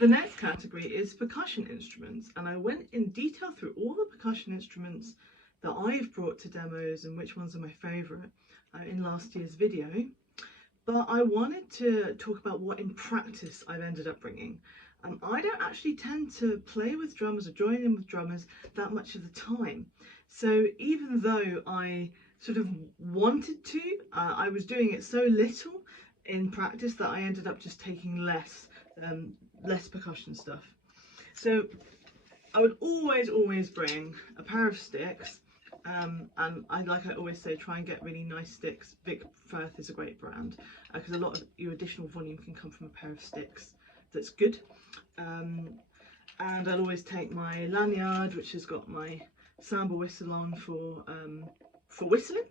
The next category is percussion instruments, and I went in detail through all the percussion instruments that I've brought to demos and which ones are my favourite in last year's video. But I wanted to talk about what in practice I've ended up bringing. I don't actually tend to play with drummers or join in with drummers that much of the time. So even though I sort of wanted to, I was doing it so little in practice that I ended up just taking less percussion stuff. So I would always bring a pair of sticks, and like I always say, try and get really nice sticks. Vic Firth is a great brand because a lot of your additional volume can come from a pair of sticks that's good. And I'll always take my lanyard, which has got my samba whistle on for whistling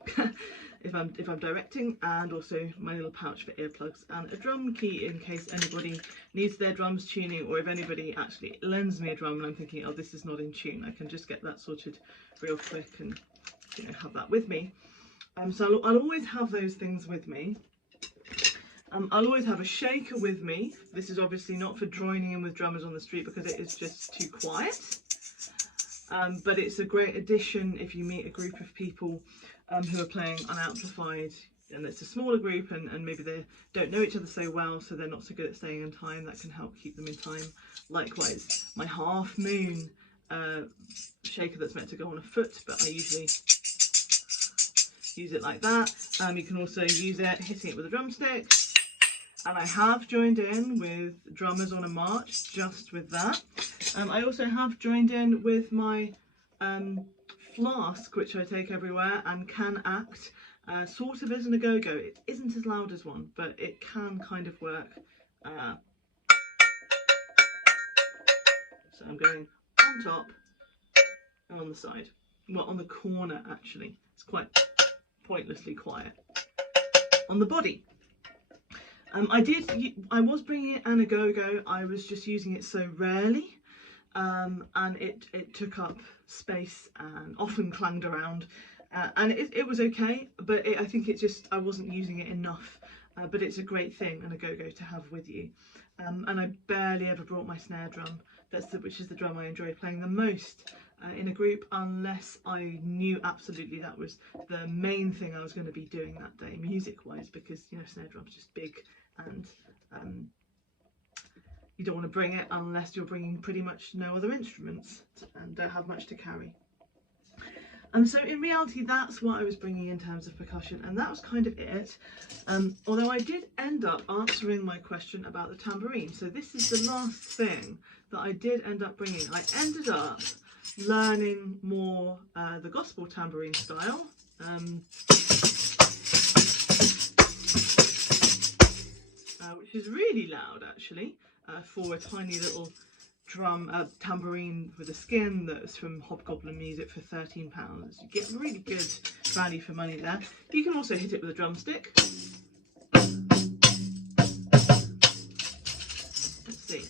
if I'm directing, and also my little pouch for earplugs, and a drum key in case anybody needs their drums tuning, or if anybody actually lends me a drum and I'm thinking, oh, this is not in tune, I can just get that sorted real quick and have that with me. So I'll always have those things with me. I'll always have a shaker with me. This is obviously not for joining in with drummers on the street because it is just too quiet. But it's a great addition if you meet a group of people who are playing unamplified, and it's a smaller group and maybe they don't know each other so well, so they're not so good at staying in time. That can help keep them in time. Likewise, my half moon shaker that's meant to go on a foot, but I usually use it like that. You can also use it hitting it with a drumstick. And I have joined in with drummers on a march just with that. I also have joined in with my flask, which I take everywhere and can act sort of as an go-go. It isn't as loud as one, but it can kind of work. So I'm going on top and on the side. Well, on the corner actually. It's quite pointlessly quiet. On the body. I was bringing it and a go-go. I was just using it so rarely, and it took up space and often clanged around, and it was okay, but I think I wasn't using it enough. But it's a great thing and a go-go to have with you. And I barely ever brought my snare drum, which is the drum I enjoy playing the most in a group, unless I knew absolutely that was the main thing I was going to be doing that day, music-wise, because snare drum's just big, and you don't want to bring it unless you're bringing pretty much no other instruments and don't have much to carry. So in reality, that's what I was bringing in terms of percussion, and that was kind of it. Although I did end up answering my question about the tambourine. So this is the last thing that I did end up bringing. I ended up learning more the gospel tambourine style. Which is really loud actually, for a tiny little tambourine with a skin that's from Hobgoblin Music for £13. You get really good value for money there. You can also hit it with a drumstick. Let's see.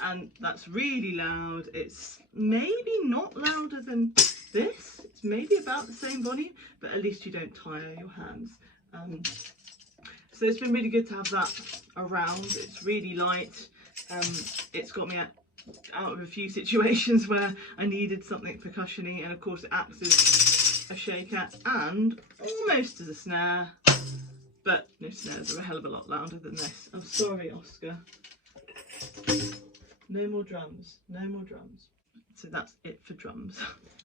And that's really loud. It's maybe not louder than this. It's maybe about the same volume, but at least you don't tire your hands. So it's been really good to have that around. It's really light. It's got me out of a few situations where I needed something percussion-y, and of course it acts as a shaker and almost as a snare, but no, snares are a hell of a lot louder than this. I'm sorry, Oscar. No more drums, no more drums. So that's it for drums.